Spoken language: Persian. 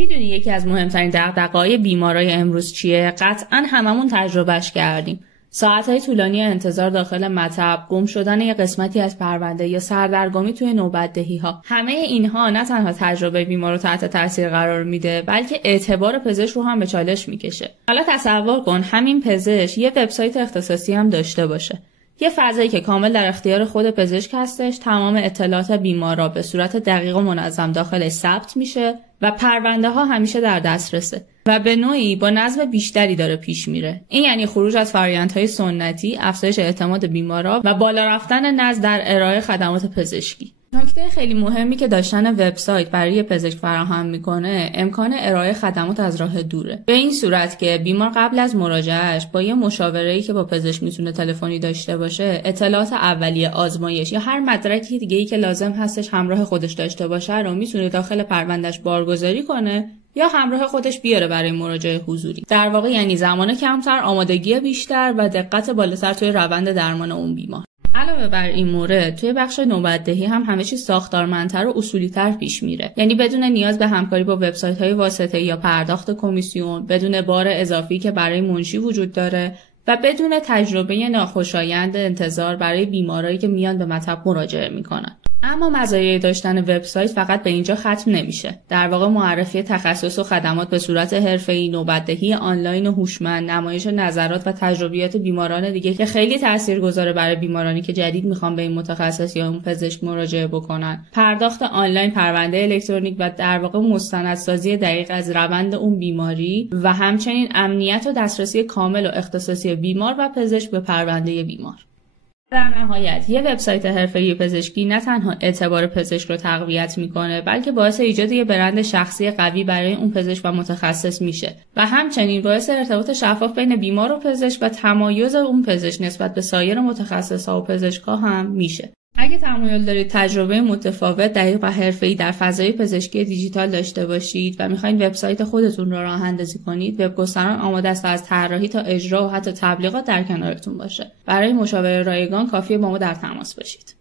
میدونی یکی از مهمترین دغدغه‌های بیمارای امروز چیه؟ قطعاً هممون تجربهش کردیم. ساعت‌های طولانی انتظار داخل مطب، گم شدن یه قسمتی از پرونده یا سردرگمی توی نوبت‌دهی‌ها. همه اینها نه تنها تجربه بیمار رو تحت تاثیر قرار میده، بلکه اعتبار پزشک رو هم به چالش میکشه. حالا تصور کن همین پزشک یه وبسایت اختصاصی هم داشته باشه. یه فضایی که کامل در اختیار خود پزشک هستش، تمام اطلاعات بیمارا به صورت دقیق و منظم داخلش ثبت میشه و پرونده ها همیشه در دسترسه و به نوعی با نظم بیشتری داره پیش میره. این یعنی خروج از فرآیندهای سنتی، افزایش اعتماد بیمارا و بالا رفتن نظم در ارائه خدمات پزشکی. نکته خیلی مهمی که داشتن وبسایت برای پزشک فراهم میکنه امکان ارائه خدمات از راه دوره. به این صورت که بیمار قبل از مراجعهش با یه مشاوره‌ای که با پزشک میتونه تلفنی داشته باشه، اطلاعات اولیه، آزمایش یا هر مدرکی دیگه‌ای که لازم هستش همراه خودش داشته باشه رو میتونه داخل پروندهش بارگذاری کنه یا همراه خودش بیاره برای مراجعه حضوری. در واقع یعنی زمان کمتر، آمادگی بیشتر و دقت بالاتر توی روند درمان اون بیمار. علاوه بر این مورد توی بخش نوبت‌دهی هم همه چیز ساختارمندتر و اصولی‌تر پیش میره. یعنی بدون نیاز به همکاری با وبسایت‌های واسطه‌ای یا پرداخت کمیسیون، بدون بار اضافی که برای منشی وجود داره و بدون تجربه ناخوشایند انتظار برای بیمارایی که میان به مطب مراجعه میکنن. اما مزایای داشتن وبسایت فقط به اینجا ختم نمیشه. در واقع معرفی تخصص و خدمات به صورت حرفه‌ای، نوبت‌دهی آنلاین و هوشمند، نمایش نظرات و تجربیات بیماران دیگه که خیلی تاثیرگذاره برای بیمارانی که جدید میخوان به این متخصص یا اون پزشک مراجعه بکنن. پرداخت آنلاین، پرونده الکترونیک و در واقع مستندسازی دقیق از روند اون بیماری و همچنین امنیت و دسترسی کامل و اختصاصی بیمار و پزشک به پرونده بیمار. در نهایت یه وبسایت حرفه‌ای پزشکی نه تنها اعتبار پزشک رو تقویت میکنه، بلکه باعث ایجاد یه برند شخصی قوی برای اون پزشک و متخصص میشه و همچنین باعث ارتباط شفاف بین بیمار و پزشک و تمایز اون پزشک نسبت به سایر متخصصا و پزشکا هم میشه. اگه تمایل دارید تجربه متفاوت، دقیق و حرفه‌ای در فضای پزشکی دیجیتال داشته باشید و میخواین وبسایت خودتون رو راه اندازی کنید، وبگستران آماده است از طراحی تا اجرا و حتی تبلیغات در کنارتون باشه. برای مشاوره رایگان کافیه با ما در تماس باشید.